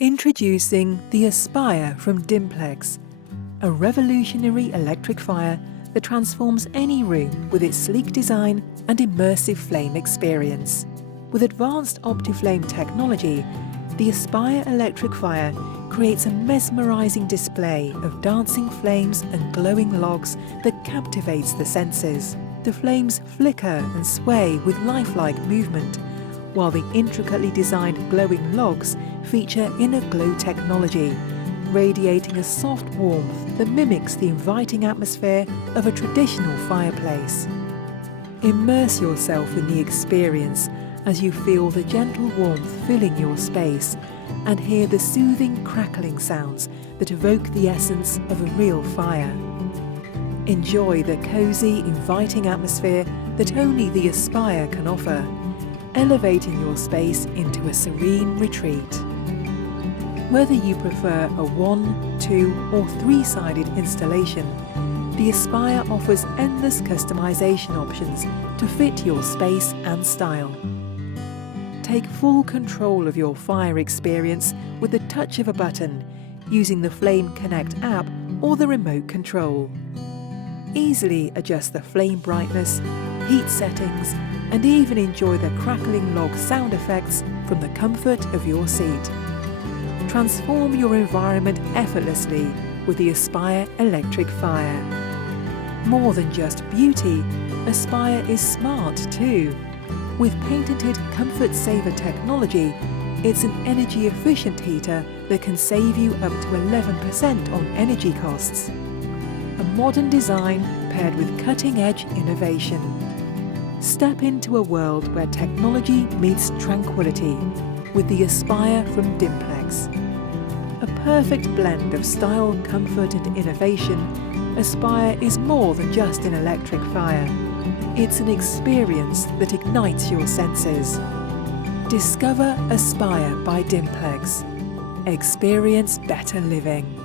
Introducing the Aspire from Dimplex, a revolutionary electric fire that transforms any room with its sleek design and immersive flame experience. With advanced Optiflame technology, the Aspire electric fire creates a mesmerizing display of dancing flames and glowing logs that captivates the senses. The flames flicker and sway with lifelike movement, while the intricately designed glowing logs feature inner glow technology, radiating a soft warmth that mimics the inviting atmosphere of a traditional fireplace. Immerse yourself in the experience as you feel the gentle warmth filling your space and hear the soothing crackling sounds that evoke the essence of a real fire. Enjoy the cozy, inviting atmosphere that only the Aspire can offer, elevating your space into a serene retreat. Whether you prefer a 1, 2 or 3-sided installation, the Aspire offers endless customization options to fit your space and style. Take full control of your fire experience with the touch of a button using the Flame Connect app or the remote control. Easily adjust the flame brightness, heat settings, and even enjoy the crackling log sound effects from the comfort of your seat. Transform your environment effortlessly with the Aspire electric fire. More than just beauty, Aspire is smart too. With patented Comfort Saver technology, it's an energy-efficient heater that can save you up to 11% on energy costs. A modern design paired with cutting-edge innovation. Step into a world where technology meets tranquility with the Aspire from Dimplex. A perfect blend of style, comfort and innovation, Aspire is more than just an electric fire. It's an experience that ignites your senses. Discover Aspire by Dimplex. Experience better living.